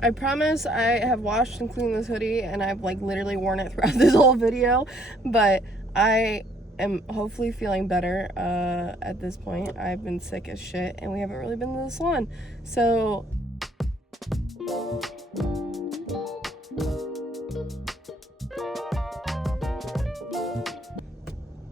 I promise I have washed and cleaned this hoodie and I've like literally worn it throughout this whole video, but I am hopefully feeling better at this point. I've been sick as shit and we haven't really been to the salon. So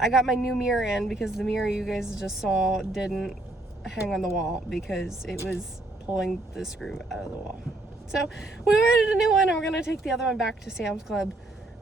I got my new mirror in because the mirror you guys just saw didn't hang on the wall because it was pulling the screw out of the wall. So we ordered a new one and we're gonna take the other one back to Sam's Club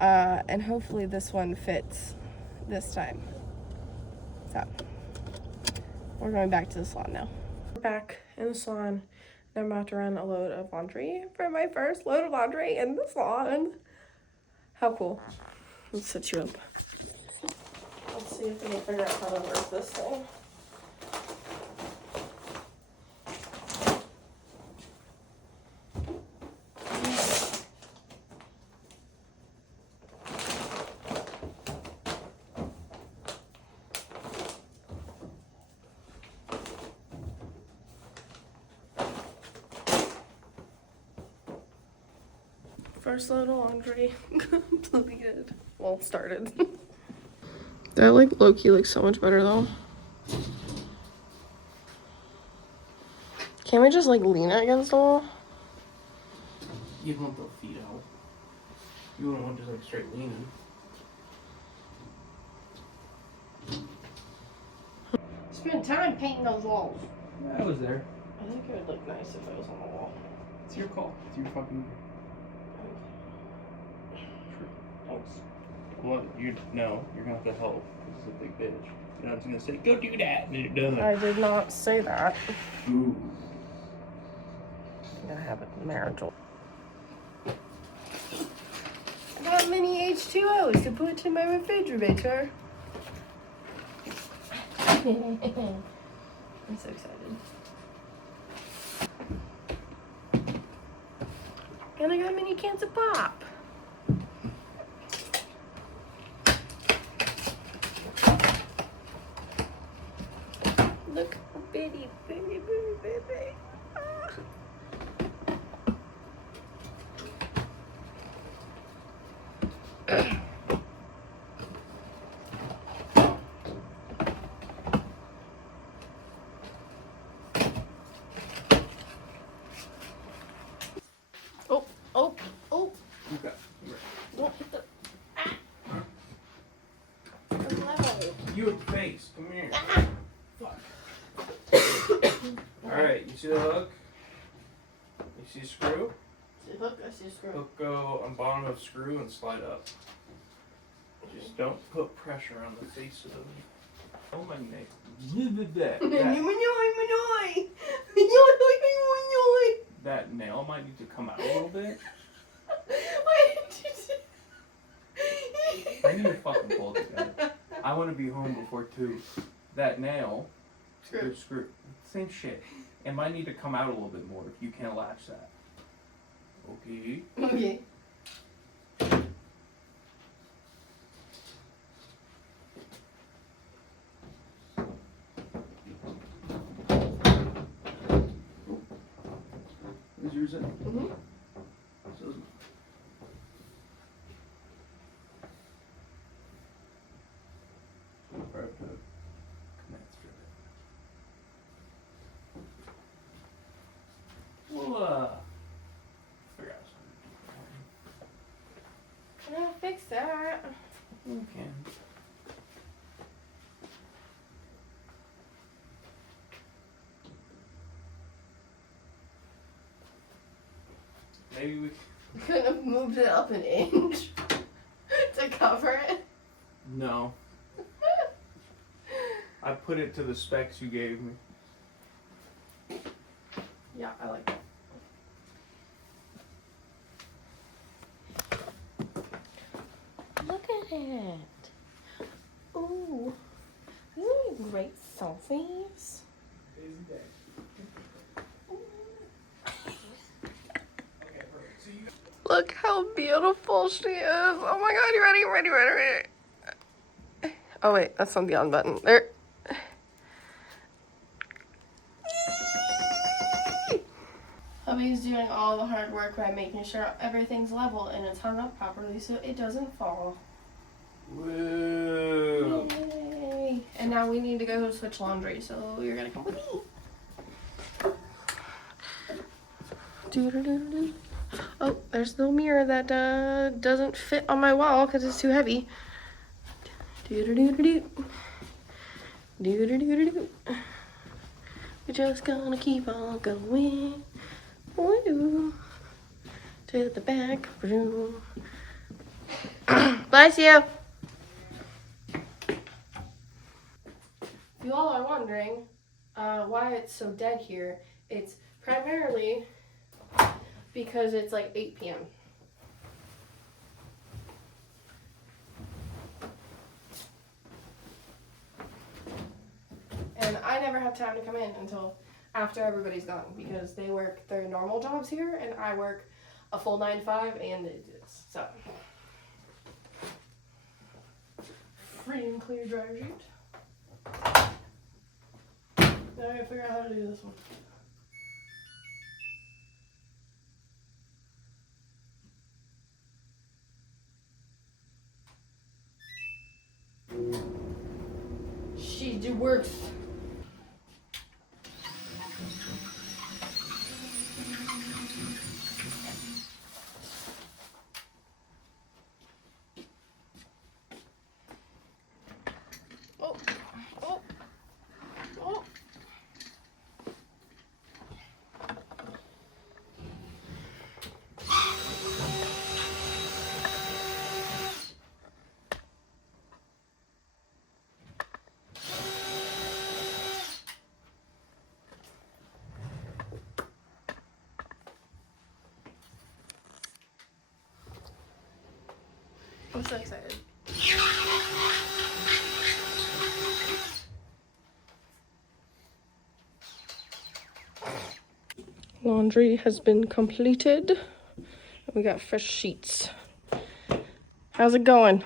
and hopefully this one fits this time. So we're going back to the salon now. We're back in the salon and I'm about to run a load of laundry for my first load of laundry in the salon. How cool. Let's set you up. Let's see if we can figure out how to work this thing. First load of laundry completed. Well, started. That like low-key looks so much better though. Can't we just like lean it against the wall? You don't want the feet out. You wouldn't want just like straight leaning. Spend time painting those walls. I was there. I think it would look nice if it was on the wall. It's your call. It's your fucking. Thanks. Well, you're gonna have to help. This is a big bitch. You're not just gonna say, go do that, and you're done. I did not say that. Ooh. I'm gonna have a marital. I got mini H2Os to put in my refrigerator. I'm so excited. And I got mini cans of pop. Look how bitty, bitty, bitty, bitty. Ah. Oh, oh, oh. Okay. Don't hit the. Ah. The level. You with the face. Come here. Ah. Fuck. Alright, you see the hook? You see a screw? See the hook? I see a screw. Hook go on bottom of screw and slide up. Just don't put pressure on the face of the. Oh my neck. That nail might need to come out a little bit. Why did you say? I need to fucking pull it together. I want to be home before 2. That nail, screw, same shit. It might need to come out a little bit more if you can't latch that. Okay. Okay. Is yours in? Mm-hmm. So we'll figure out something. Can I fix that? You can. Maybe we Couldn't have moved it up an inch to cover it. No. I put it to the specs you gave me. Yeah, I like that. Look at it. Ooh. These are great selfies. Look how beautiful she is. Oh my god, you ready? Ready, ready, ready. Oh wait, that's not the on button. There. Hubby's doing doing all the hard work by making sure everything's level and it's hung up properly so it doesn't fall. Woo! Yay! And now we need to go switch laundry, so you're gonna come with me. Doo-doo-doo-doo. Oh, there's the mirror that doesn't fit on my wall because it's too heavy. Doo-doo-doo-doo-doo. Doo-doo-doo-doo-doo. We're just gonna keep on going. Woo. To the back room. Bless you. If you all are wondering why it's so dead here, it's primarily because it's like 8 p.m. And I never have time to come in until after everybody's gone because they work their normal jobs here and I work a full 9 to 5 and it is so. Free and clear dryer sheet. Now I gotta figure out how to do this one. She works. Oh, oh, oh. I'm so excited. Laundry has been completed. We got fresh sheets. How's it going?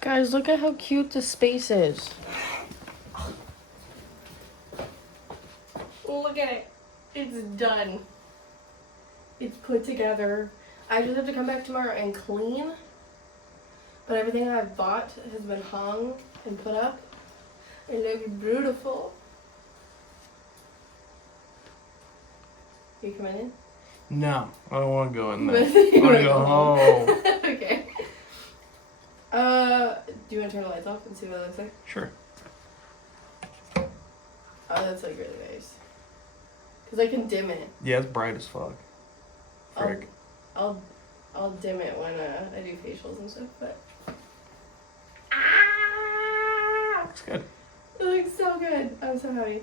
Guys, look at how cute the space is. Look at it. It's done. It's put together. I just have to come back tomorrow and clean. But everything I've bought has been hung and put up. It looks beautiful. Are you coming in? No, I don't want to go in there. I want to go home. Okay. Do you want to turn the lights off and see what it looks like? Sure. Oh, that's like really nice. Cause I can dim it. Yeah, it's bright as fuck. Frick. I'll dim it when I do facials and stuff, but Looks good. it looks so good. I'm so happy.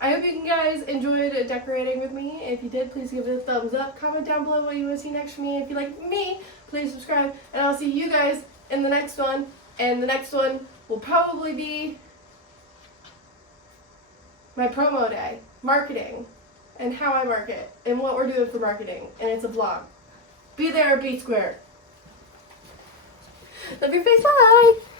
I hope you guys enjoyed decorating with me. If you did, please give it a thumbs up. Comment down below what you want to see next from me. If you like me, please subscribe. And I'll see you guys in the next one. And the next one will probably be my promo day, marketing, and how I market, and what we're doing for marketing. And it's a vlog. Be there or be square. Love your face. Bye.